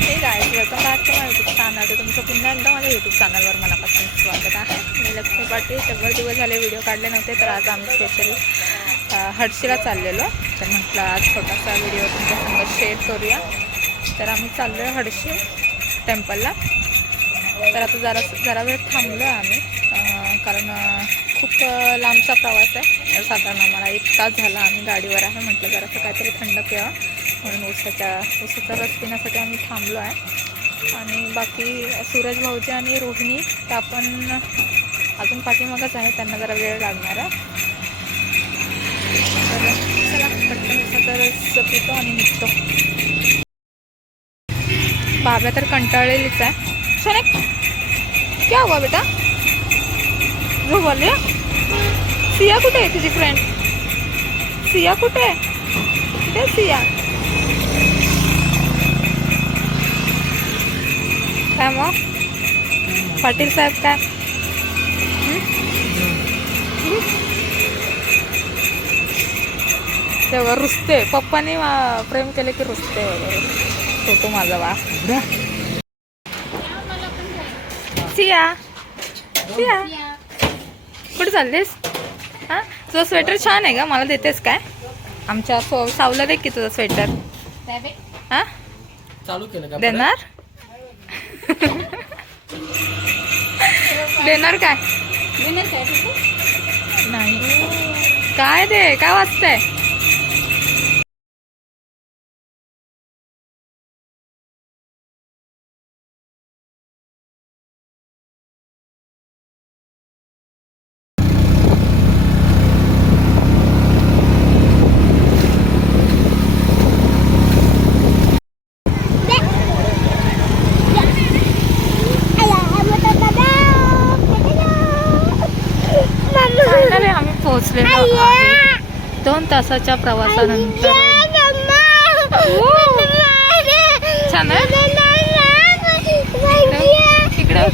हे guys welcome back to my YouTube channel. तर तुमचं पुन्हा एकदा माझ्या यूट्यूब चॅनलवर मनापासून स्वागत आहे. मी लक्ष्मी पाटील. शंभर दिवस झाले व्हिडिओ काढले नव्हते, तर आज आम्ही स्पेशली हडशीला चाललेलो. तर म्हटलं आज छोटासा व्हिडिओ तुमच्यासमोर शेअर करूया. तर आम्ही चाललो आहे हडशी टेम्पलला. तर आता जरा वेळ थांबलो आहे आम्ही, कारण खूप लांबचा प्रवास आहे. साधारण आम्हाला 1 तास झाला आम्ही गाडीवर आहे. म्हटलं जरासं काहीतरी थंड प्यावं म्हणून ऊसाचा रस पिण्यासाठी आम्ही थांबलो आहे. आणि बाकी सूरज भाऊजी आणि रोहिणी त्या पण अजून पाठीमागच आहे, त्यांना जरा वेळ लागणार आहे. तर चला पटकन ऊसाचा रस पितो आणि निघतो. बाबा तर कंटाळलेलीच आहे. सोने क्या हुआ बेटा? जो बोल सिया कुठे आहे? तुझी फ्रेंड सिया कुठे आहे? कुठे सिया? काय मग पाटील साहेब काय तेव्हा रुसते? पप्पाने प्रेम केले की रुसते वगैरे. फोटो माझा वा. सिया सिया कुठे चाललीस? हां, तुझं स्वेटर छान आहे का? मला देतेस काय? आमच्या सावला दे की तुझं स्वेटर. हां चालू केलं का? देणार? देणार काय? नाही काय दे, काय वाचतंय? आम्ही पोहोचलेलो आहे 2 तासाच्या प्रवासानंतर. छान आहे इकडं.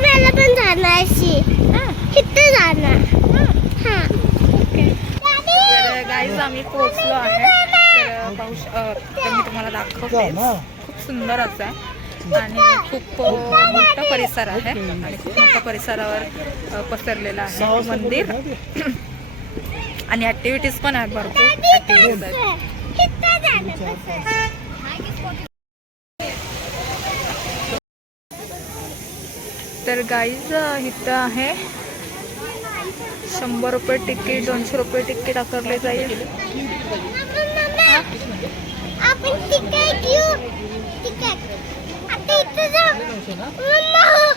मला पण जाणार इथे जाणार. तर गाईज आम्ही पोहोचलो आहे. तर मी तुम्हाला दाखवते. खूप सुंदर असं आहे आणि खूप मोठा परिसर आहे आणि खूप मोठ्या परिसरावर पसरलेलं आहे मंदिर. आणि ॲक्टिव्हिटीज पण आहेत, भरपूर ॲक्टिव्हिटीज आहेत. तर गाईज इथं आहे 100 रुपये तिकीट, 200 रुपये तिकीट आकारले जाईल.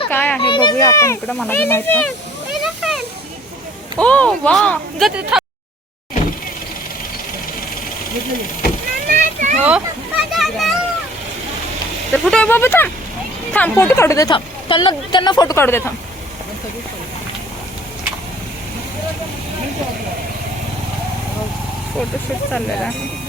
काय आहे बघूया आपण इकडं. मला काही माहित नाही. ओ वा, हो तर फोटो बाबा थांब फोटो काढू दे. त्यांना फोटो काढू दे. फोटोशूट चाललेला आहे.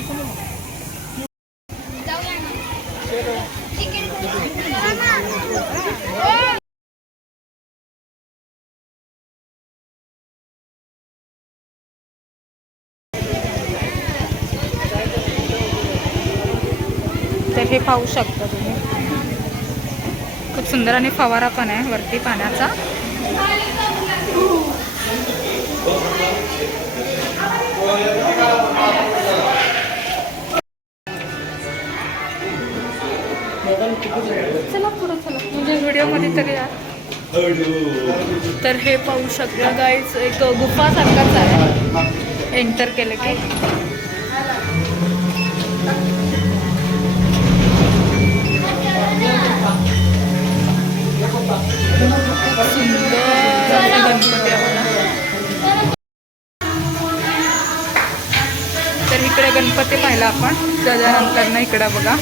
तर हे पाहू शकता तुम्ही, खूप सुंदर आणि फवारा पण आहे वरती पाण्याचा. चला पुढे चला, म्हणजे व्हिडिओमध्ये तरी या. तर हे पाहू शकता गाईज, एक गुफा सारखाच आहे एंटर केलं की. सुंदर गणपती आपला. तर इकडे गणपती पाहिला आपण, त्याच्यानंतर ना इकडे बघा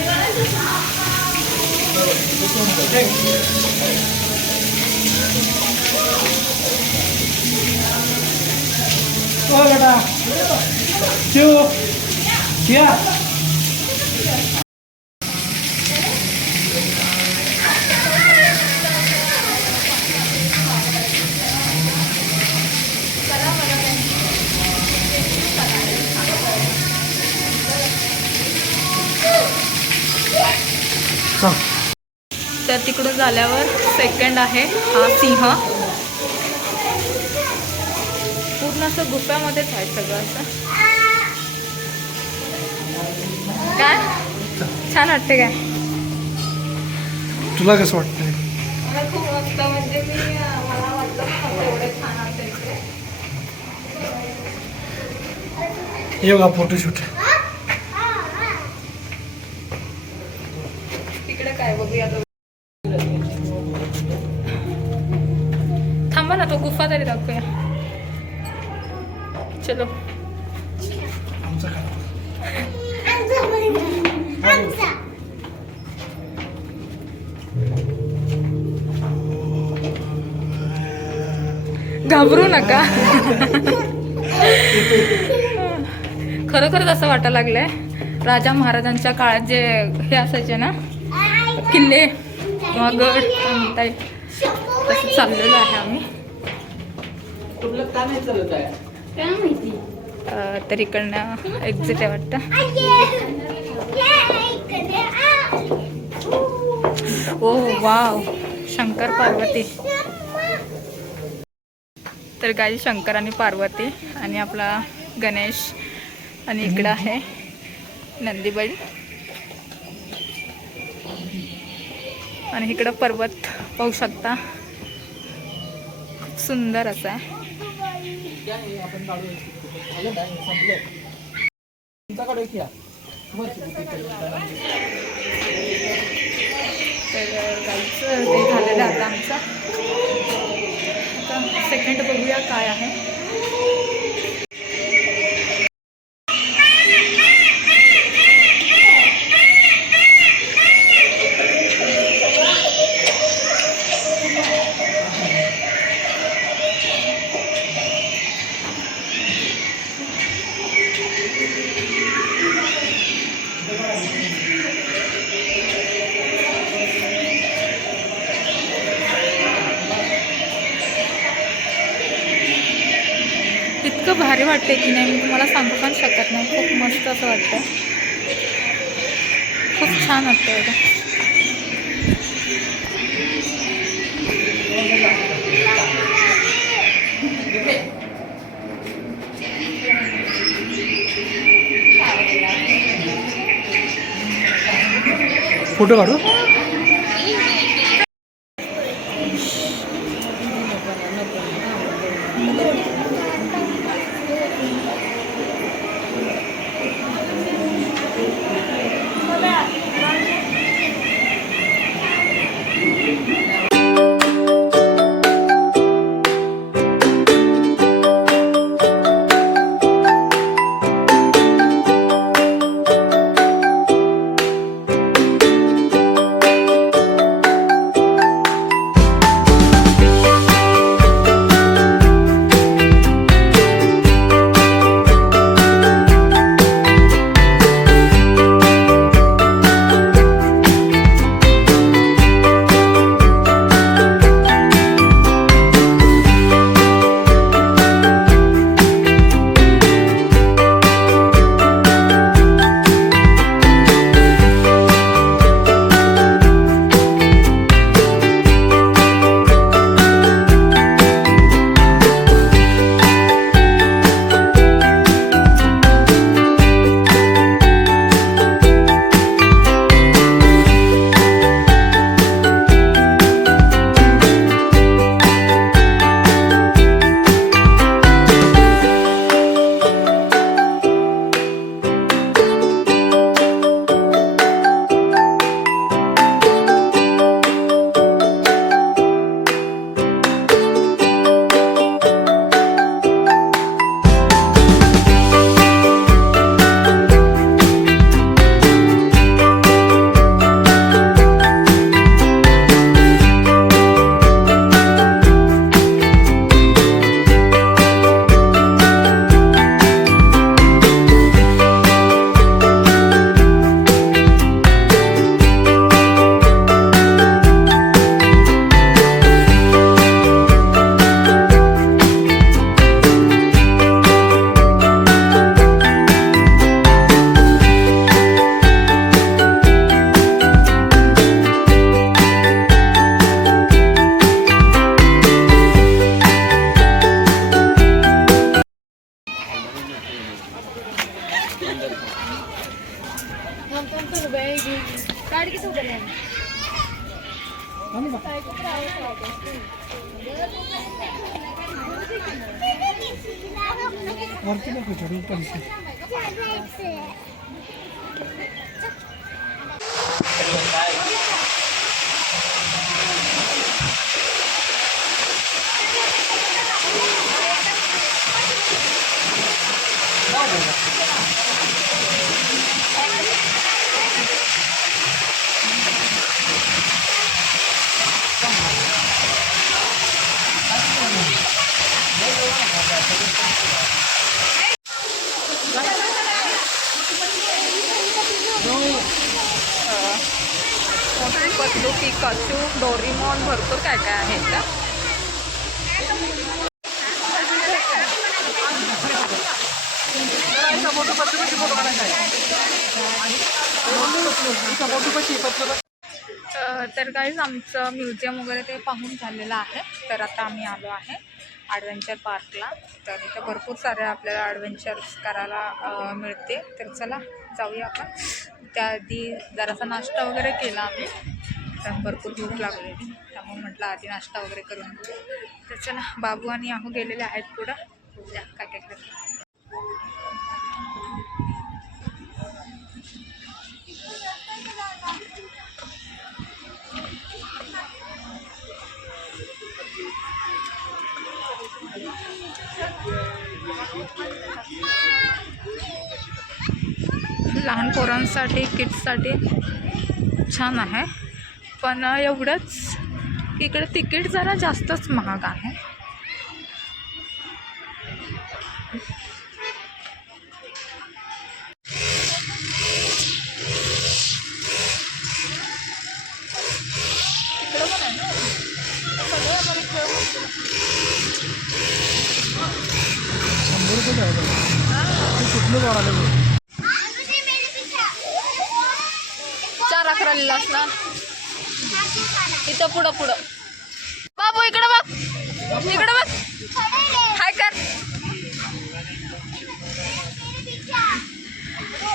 चल. तर तिकडून झाल्यावर सेकंड आहे हा सिंह. पूर्ण असं गुफ्यामध्येच आहे सगळं असं. काय छान वाटते काय? तुला कसं वाटतंय? मला खूप मस्त, म्हणजे मला वाटलं नव्हतं एवढे छान असेल ते. हे बघा फोटोशूट. तिकडे काय बघूया तो. थांबा ना, तो गुफा तरी दाखवूया. चलो. आमचं काय? घाबरू नका. खरोखरच असं वाटायला लागलंय राजा महाराजांच्या काळात जे हे असायचे ना, किल्ले किंवा गड म्हणता येईल, तसं चाललेलं आहे आम्ही. तर इकडनं एक्झिट आहे वाटतं. ओ वाव, शंकर पार्वती. तर गाई शंकर आणि पार्वती आणि आपला गणेश, आणि इकडं आहे नंदीबैल, आणि इकडं पर्वत पाहू शकता, खूप सुंदर असा आहे. तर गाईचं ते झालेलं आता आमचं. आता सेकंड बघूया काय आहे. इतकं भारी वाटते की नाही, मी तुम्हाला सांगू पण शकत नाही. खूप मस्त असं वाटतं, खूप छान वाटतं एवढं. फोटो काढू. गाडी किती उभं आहे? वरती नको चढू पैसे. मोटू पतलू पिकाचू डोरीमॉन भरपूर काय काय आहे का. तर काहीच आमचं म्युझियम वगैरे ते पाहून झालेलं आहे. तर आता आम्ही आलो आहे ॲडव्हेंचर पार्कला. तर इथं भरपूर सारे आपल्याला ॲडव्हेंचर्स करायला मिळते. तर चला जाऊया आपण. त्याआधी जरासा नाश्ता वगैरे केला आम्ही. तर भरपूर भूक लागलेली त्यामुळे म्हटलं आधी नाश्ता वगैरे करून घेऊ. तर चला बाबू आणि आहू गेलेले आहेत पुढं. त्या काय काय करतात. लहान पोरांसाठी किड्ससाठी छान आहे. पण एवढंच इकडे तिकीट जरा जास्तच महाग आहे. इकडं पण आहे ना सगळं आम्हाला खेळ. 100 रुपये द्यायला कुठलं वाढायला. 4 11 लिहिलास ना इथं पुढं पुढं. बाबू इकडं बघ इकडं बघ. हाय कर.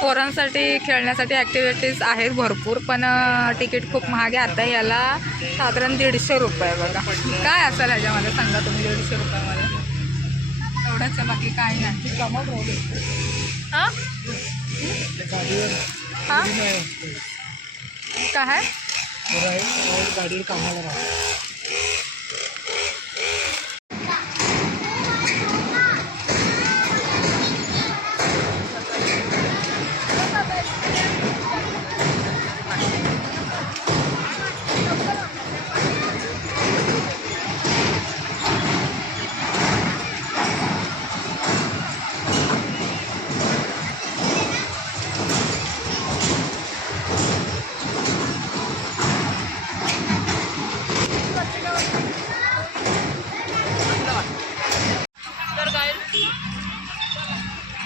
पोरांसाठी खेळण्यासाठी ॲक्टिव्हिटीज आहेत भरपूर. पण तिकीट खूप महाग आहे. आता याला साधारण 150 रुपये बघा. काय असेल ह्याच्यामध्ये सांगा तुम्ही. 150 रुपयामध्ये एवढंच आहे बाकी काय नाही. हां हां काय आहे गाडीवर कामाला राहा.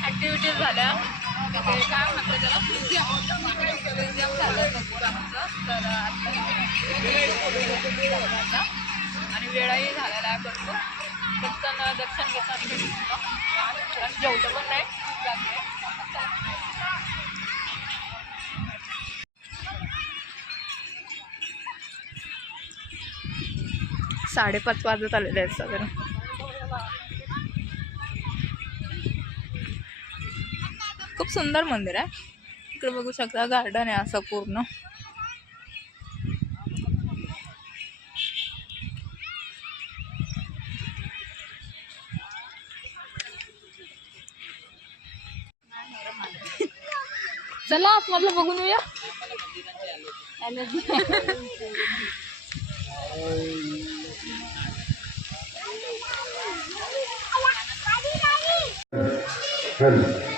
ॲक्टिव्हिटीज झाल्या. ते काय म्हणतात त्याला म्युझियम झालं भरपूर आमचं. तर आता आणि वेळाही झालेला आहे भरपूर. दर्शन घेताना जेवढं पण नाही जाते. 5:30 वाजत आलेले आहेत साधारण. खूप सुंदर मंदिर आहे. इकडे बघू शकता गार्डन आहे असं पूर्ण. चला आतमधलं बघून येऊया. Ready.